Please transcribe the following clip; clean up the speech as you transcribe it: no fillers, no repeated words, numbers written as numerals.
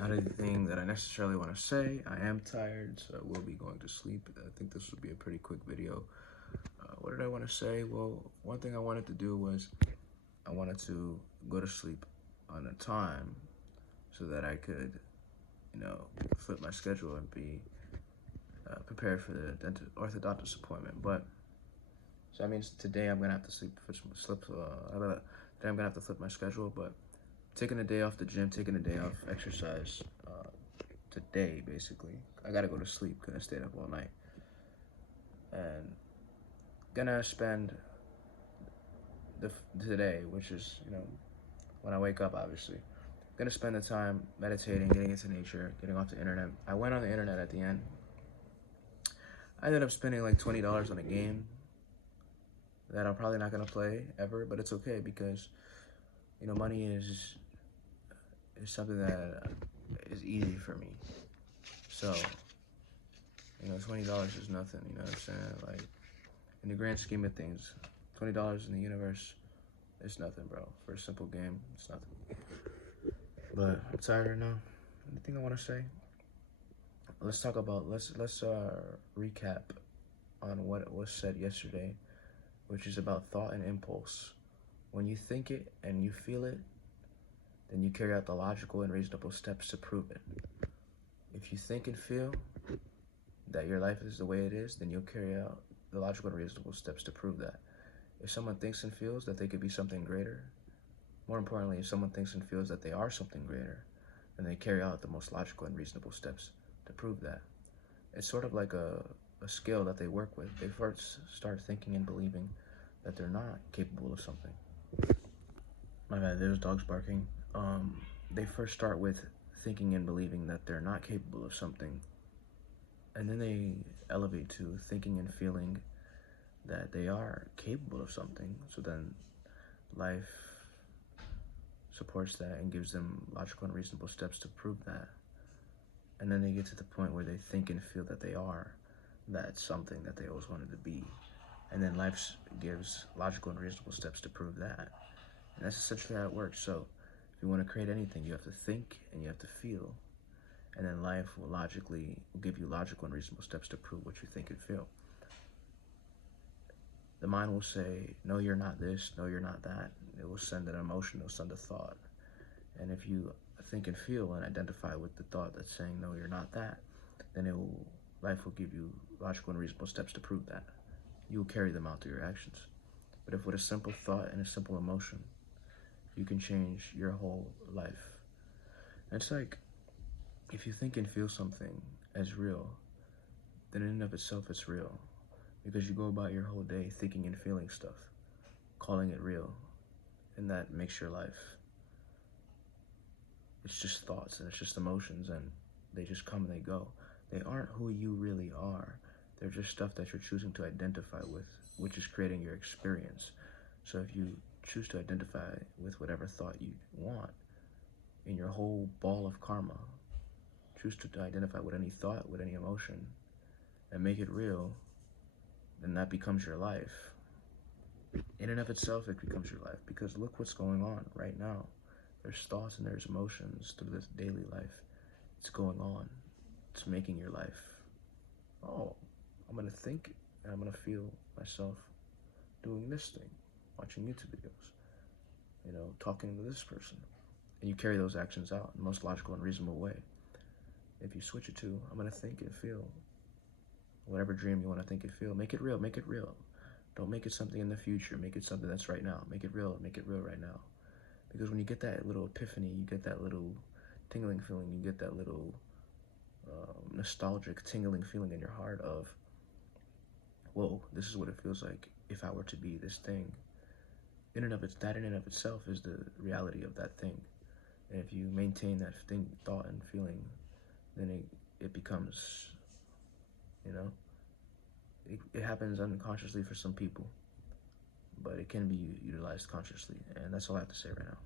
Not anything that I necessarily want to say. I am tired, so I will be going to sleep. I think this would be a pretty quick video. What did I want to say? Well, one thing I wanted to do was I wanted to go to sleep on a time so that I could, flip my schedule and be prepared for the orthodontist appointment. But so that means today I'm gonna have to today I'm gonna have to flip my schedule. But taking a day off the gym, taking a day off exercise today, basically. I gotta go to sleep because I stayed up all night. And gonna spend today, which is, when I wake up, obviously. Gonna spend the time meditating, getting into nature, getting off the internet. I went on the internet at the end. I ended up spending like $20 on a game that I'm probably not gonna play ever, but it's okay because, money is something that is easy for me. So, $20 is nothing, you know what I'm saying? Like, in the grand scheme of things, $20 in the universe is nothing, bro. For a simple game, it's nothing. But I'm tired right now. Anything I want to say? Let's talk about, let's recap on what was said yesterday, which is about thought and impulse. When you think it and you feel it, then you carry out the logical and reasonable steps to prove it. If you think and feel that your life is the way it is, then you'll carry out the logical and reasonable steps to prove that. If someone thinks and feels that they could be something greater, more importantly, if someone thinks and feels that they are something greater, then they carry out the most logical and reasonable steps to prove that. It's sort of like a skill that they work with. They first start thinking and believing that they're not capable of something. My bad, there's dogs barking. They first start with thinking and believing that they're not capable of something, and then they elevate to thinking and feeling that they are capable of something. So then life supports that and gives them logical and reasonable steps to prove that. And then they get to the point where they think and feel that they are that something that they always wanted to be. And then life gives logical and reasonable steps to prove that. And that's essentially how it works. So if you want to create anything, you have to think and you have to feel. And then life will give you logical and reasonable steps to prove what you think and feel. The mind will say, no, you're not this, no, you're not that. It will send an emotion, it will send a thought. And if you think and feel and identify with the thought that's saying, no, you're not that, then life will give you logical and reasonable steps to prove that. You will carry them out through your actions. But if with a simple thought and a simple emotion, you can change your whole life. And it's like, if you think and feel something as real, then in and of itself it's real. Because you go about your whole day thinking and feeling stuff, calling it real, and that makes your life. It's just thoughts and it's just emotions, and they just come and they go. They aren't who you really are. They're just stuff that you're choosing to identify with, which is creating your experience. So if you choose to identify with whatever thought you want in your whole ball of karma, choose to identify with any thought, with any emotion, and make it real, then that becomes your life. In and of itself, it becomes your life, because look what's going on right now. There's thoughts and there's emotions through this daily life. It's going on. It's making your life. Oh, I'm gonna think and I'm gonna feel myself doing this thing, watching YouTube videos, talking to this person. And you carry those actions out in the most logical and reasonable way. If you switch it to, I'm gonna think and feel whatever dream you want to think and feel, make it real, make it real. Don't make it something in the future, make it something that's right now. Make it real right now. Because when you get that little epiphany, you get that little tingling feeling, you get that little nostalgic tingling feeling in your heart of, whoa, this is what it feels like if I were to be this thing. That in and of itself is the reality of that thing. And if you maintain that thought and feeling, then it becomes, it happens unconsciously for some people, but it can be utilized consciously. And that's all I have to say right now.